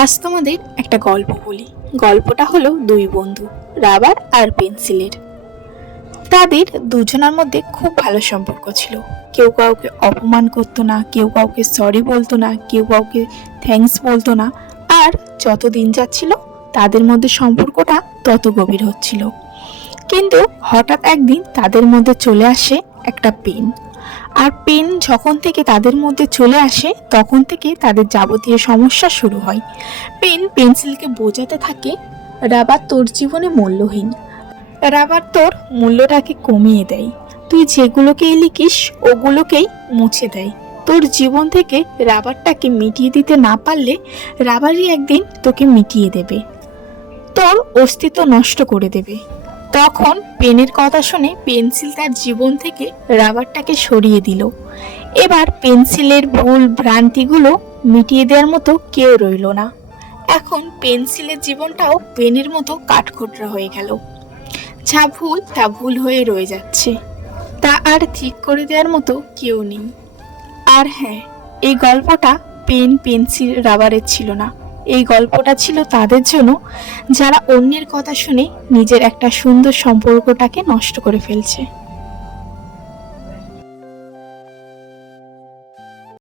আজ তোমাদের একটা গল্প বলি। গল্পটা হলো দুই বন্ধু, রাবার আর পেন্সিলের। তাদের দুজনের মধ্যে খুব ভালো সম্পর্ক ছিল। কেউ কাউকে অপমান করতো না, কেউ কাউকে সরি বলতো না, কেউ কাউকে থ্যাঙ্কস বলতো না। আর যত দিন যাচ্ছিল তাদের মধ্যে সম্পর্কটা তত গভীর হচ্ছিল। কিন্তু হঠাৎ একদিন তাদের মধ্যে চলে আসে একটা পেন। আর পেন যখন থেকে তাদের মধ্যে চলে আসে তখন থেকে তাদের যাবতীয় সমস্যা শুরু হয়। পেন পেন্সিলকে বোঝাতে থাকে, রাবার তোর জীবনে মূল্যহীন। রাবার তোর মূল্যটাকে কমিয়ে দেয়। তুই যেগুলোকেই লিখিস ওগুলোকেই মুছে দেয়। তোর জীবন থেকে রাবারটাকে মিটিয়ে দিতে না পারলে রাবারই একদিন তোকে মিটিয়ে দেবে, তোর অস্তিত্ব নষ্ট করে দেবে। তখন পেনের কথা শুনে পেন্সিল তার জীবন থেকে রাবারটাকে সরিয়ে দিল। এবার পেন্সিলের ভুল ভ্রান্তিগুলো মিটিয়ে দেওয়ার মতো কেউ রইল না। এখন পেন্সিলের জীবনটাও পেনের মতো কাঠখোট্টা হয়ে গেল। যা ভুল তা ভুল হয়ে রয়ে যাচ্ছে, তা আর ঠিক করে দেওয়ার মতো কেউ নেই। আর হ্যাঁ, এই গল্পটা পেন পেন্সিল রাবারের ছিল না। এই গল্পটা ছিল তাদের জন্য যারা অন্যের কথা শুনে নিজের একটা সুন্দর সম্পর্কটাকে নষ্ট করে ফেলছে।